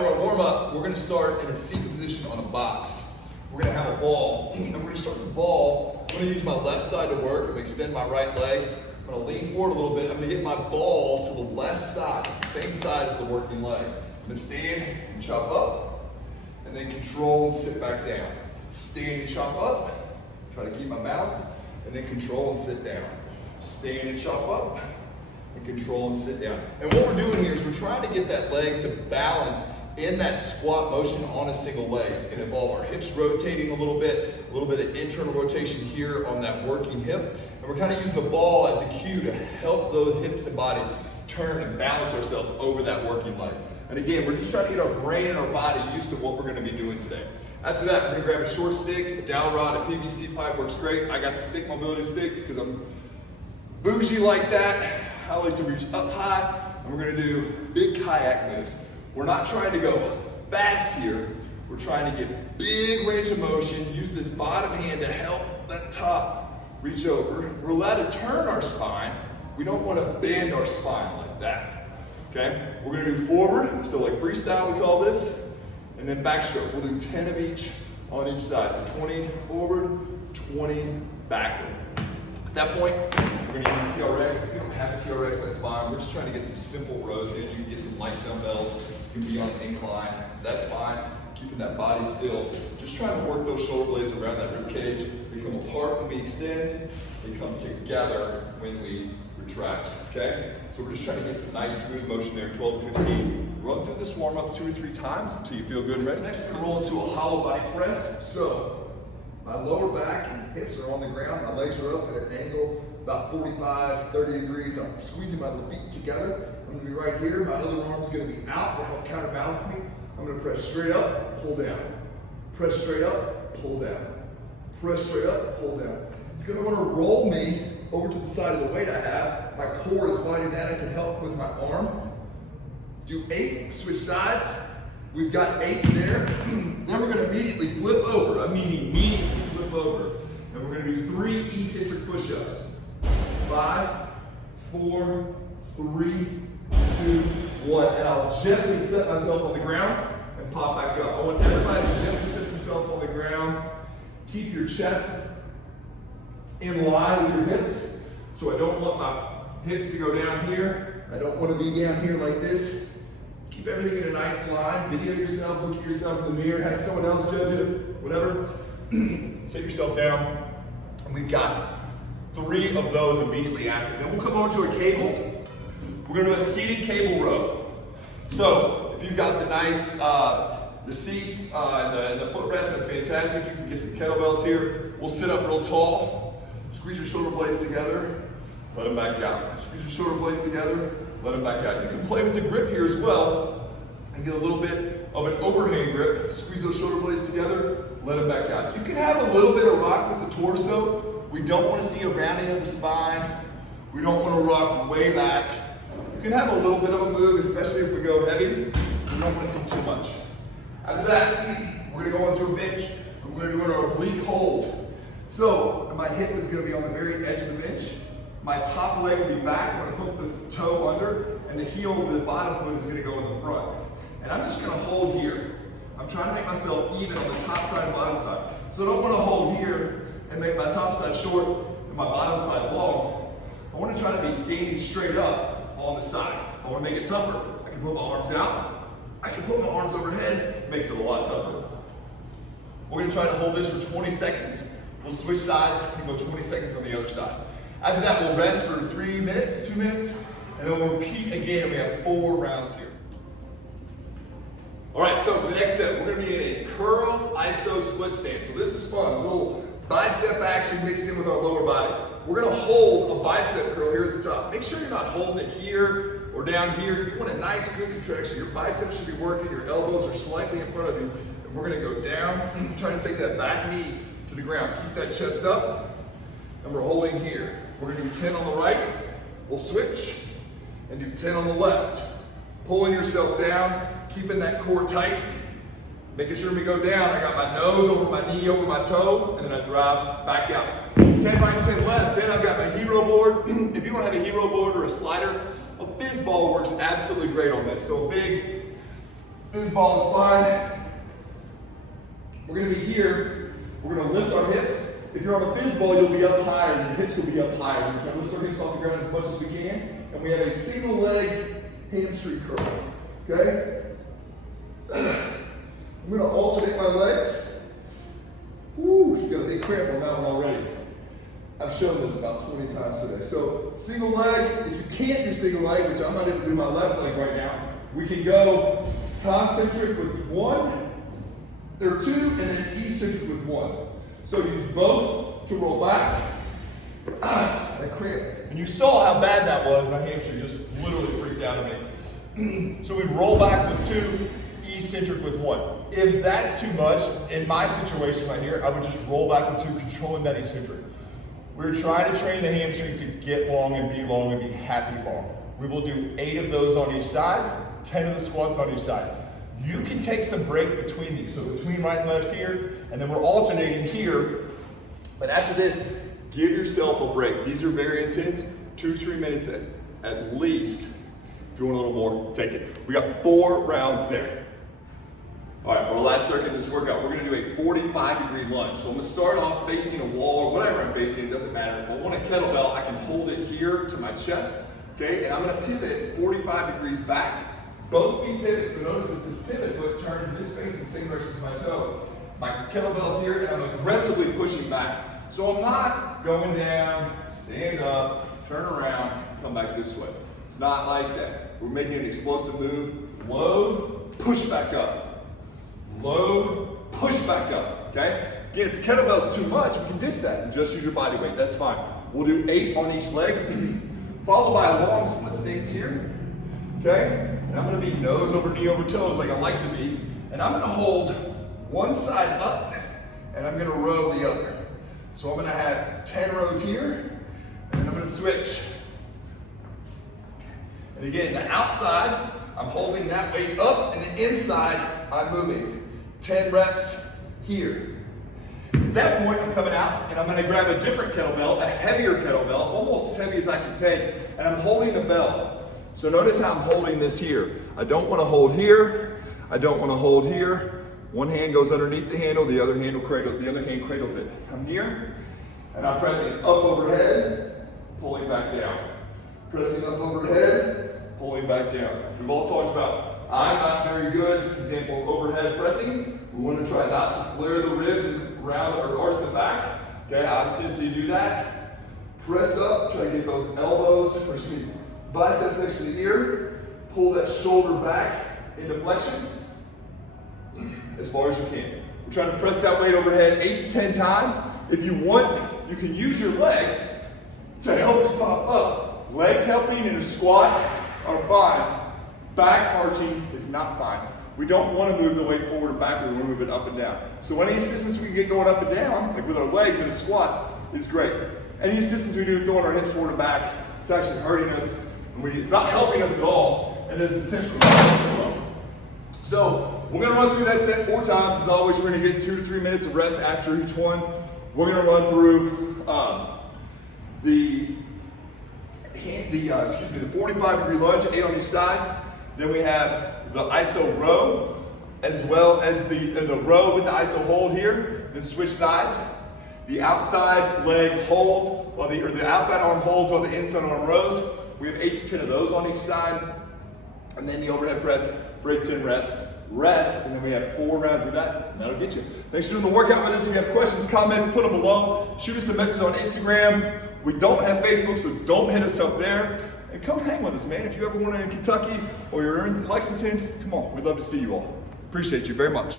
for our warm-up, we're gonna start in a seated position on a box. We're gonna have a ball, and we're gonna start with the ball. I'm gonna use my left side to work. I'm gonna extend my right leg. I'm gonna lean forward a little bit. I'm gonna get my ball to the left side, so the same side as the working leg. I'm gonna stand and chop up, and then control and sit back down. Stand and chop up, try to keep my balance, and then control and sit down. Stand and chop up, and control and sit down. And what we're doing here is we're trying to get that leg to balance in that squat motion on a single leg. It's gonna involve our hips rotating a little bit of internal rotation here on that working hip. And we're kind of using the ball as a cue to help those hips and body turn and balance ourselves over that working leg. And again, we're just trying to get our brain and our body used to what we're gonna be doing today. After that, we're gonna grab a short stick, a dowel rod, a PVC pipe works great. I got the stick mobility sticks because I'm bougie like that. I like to reach up high, and we're gonna do big kayak moves. We're not trying to go fast here. We're trying to get big range of motion, use this bottom hand to help that top reach over. We're allowed to turn our spine. We don't want to bend our spine like that, okay? We're gonna do forward, so like freestyle we call this, and then backstroke. We'll do 10 of each on each side. So 20 forward, 20 backward. At that point, we're gonna use a TRX. If you don't have a TRX, that's fine. We're just trying to get some simple rows in. You can get some light dumbbells. You can be on an incline. That's fine. Keeping that body still. Just trying to work those shoulder blades around that rib cage. They come apart when we extend. They come together when we retract, okay? So we're just trying to get some nice smooth motion there, 12 to 15. Run through this warm up 2 or 3 times until you feel good and ready. So next we're gonna roll into a hollow body press. So my lower back and hips are on the ground. My legs are up at an angle about 45, 30 degrees. I'm squeezing my feet together. I'm gonna be right here. My other arm's gonna be out to help counterbalance me. I'm gonna press straight up, pull down. Press straight up, pull down. Press straight up, pull down. It's gonna wanna roll me over to the side of the weight I have. My core is fighting that. I can help with my arm. Do 8, switch sides. We've got 8 there. Then we're gonna immediately flip over. I mean immediately flip over. And we're gonna do 3 eccentric push-ups. 5, 4, 3, 2, 1. And I'll gently set myself on the ground and pop back up. I want everybody to gently set themselves on the ground. Keep your chest in line with your hips. So I don't want my hips to go down here. I don't want to be down here like this. Keep everything in a nice line. Video yourself, look at yourself in the mirror, have someone else judge it, whatever. Sit yourself down. And we've got 3 of those immediately after. Then we'll come over to a cable. We're gonna do a seated cable row. So if you've got the nice, the seats and the footrest, that's fantastic. You can get some kettlebells here. We'll sit up real tall. Squeeze your shoulder blades together. Let them back out. Squeeze your shoulder blades together. Let them back out. You can play with the grip here as well and get a little bit of an overhand grip. Squeeze those shoulder blades together. Let them back out. You can have a little bit of rock with the torso. We don't want to see a rounding of the spine. We don't want to rock way back. You can have a little bit of a move, especially if we go heavy. We don't want to see too much. After that, we're going to go onto a bench. We're going to do an oblique hold. So my hip is going to be on the very edge of the bench. My top leg will be back. I'm going to hook the toe under, and the heel of the bottom foot is going to go in the front. And I'm just going to hold here. I'm trying to make myself even on the top side and bottom side. So I don't want to hold here and make my top side short and my bottom side long. I want to try to be standing straight up on the side. If I want to make it tougher, I can put my arms out. I can put my arms overhead. Makes it a lot tougher. We're going to try to hold this for 20 seconds. We'll switch sides and go 20 seconds on the other side. After that, we'll rest for 3 minutes, 2 minutes, and then we'll repeat again. We have 4 rounds here. All right, so for the next set, we're gonna be in a curl iso split stance. So this is fun, a little bicep action mixed in with our lower body. We're gonna hold a bicep curl here at the top. Make sure you're not holding it here or down here. You want a nice, good contraction. Your biceps should be working, your elbows are slightly in front of you. And we're gonna go down, try to take that back knee to the ground. Keep that chest up, and we're holding here. We're gonna do 10 on the right, we'll switch, and do 10 on the left. Pulling yourself down, keeping that core tight, making sure we go down. I got my nose over my knee, over my toe, and then I drive back out. 10 right, 10 left. Then I've got my hero board. If you don't have a hero board or a slider, a fizz ball works absolutely great on this. So a big Fizz ball is fine. We're gonna be here. We're gonna lift our hips. If you're on a fizz ball, you'll be up higher and your hips will be up higher. We're trying to lift our hips off the ground as much as we can. And we have a single leg hamstring curl, okay? I'm gonna alternate my legs. Ooh, you got a big cramp on that one already. I've shown this about 20 times today. So single leg, if you can't do single leg, which I'm not able to do my left leg right now, we can go concentric with one, or two, and then eccentric with one. So use both to roll back. That cramp. And you saw how bad that was. My hamstring just literally freaked out on me. So we roll back with two, eccentric with one. If that's too much, in my situation right here, I would just roll back with two, controlling that eccentric. We're trying to train the hamstring to get long and be happy long. We will do 8 of those on each side, 10 of the squats on each side. You can take some break between these. So between right and left here, and then we're alternating here. But after this, give yourself a break. These are very intense, 2-3 minutes at least. If you want a little more, take it. We got 4 rounds there. All right, for our last circuit in this workout, we're gonna do a 45-degree lunge. So I'm gonna start off facing a wall or whatever I'm facing, it doesn't matter. If I want a kettlebell, I can hold it here to my chest, okay? And I'm gonna pivot 45 degrees back. Both feet pivot, so notice that the pivot foot turns and it's facing the same direction as my toe. My kettlebell's here and I'm aggressively pushing back. So I'm not going down, stand up, turn around, come back this way. It's not like that. We're making an explosive move. Load, push back up. Load, push back up, okay? Again, if the kettlebell's too much, we can ditch that and just use your body weight, that's fine. We'll do 8 on each leg, followed by a long split stance here, okay? And I'm gonna be nose over knee over toes like I like to be, and I'm gonna hold one side up, and I'm gonna row the other. So I'm gonna have 10 rows here, and then I'm gonna switch. And again, the outside, I'm holding that weight up, and the inside, I'm moving. 10 reps here. At that point, I'm coming out, and I'm gonna grab a different kettlebell, a heavier kettlebell, almost as heavy as I can take, and I'm holding the bell. So notice how I'm holding this here. I don't wanna hold here, I don't wanna hold here. One hand goes underneath the handle, the other hand cradles it. I'm here, and I'm pressing up overhead, pulling back down. Pressing up overhead, pulling back down. We've all talked about, I'm not very good, example, overhead pressing. We want to try not to flare the ribs and round or arch the back. Okay, I have a tendency to do that. Press up, try to get those elbows, or excuse me, biceps next to the ear. Pull that shoulder back into flexion as far as you can. We're trying to press that weight overhead 8 to 10 times. If you want, you can use your legs to help you pop up. Legs helping in a squat are fine. Back arching is not fine. We don't want to move the weight forward and backward, we want to move it up and down. So any assistance we can get going up and down, like with our legs in a squat, is great. Any assistance we do throwing our hips forward and back, it's actually hurting us, and it's not helping us at all, and there's potential to as well. So we're going to run through that set 4 times. As always, we're going to get 2 to 3 minutes of rest after each one. We're going to run through the 45-degree lunge, 8 on each side. Then we have the iso row, as well as the row with the iso hold here. Then switch sides. The outside leg holds, or the outside arm holds while the inside arm rows. We have 8 to 10 of those on each side. And then the overhead press for 8 to 10 reps. Rest, and then we have 4 rounds of that, and that'll get you. Thanks for doing the workout with us. If you have questions, comments, put them below. Shoot us a message on Instagram. We don't have Facebook, so don't hit us up there. And come hang with us, man. If you ever want to in Kentucky or you're in Lexington, come on. We'd love to see you all. Appreciate you very much.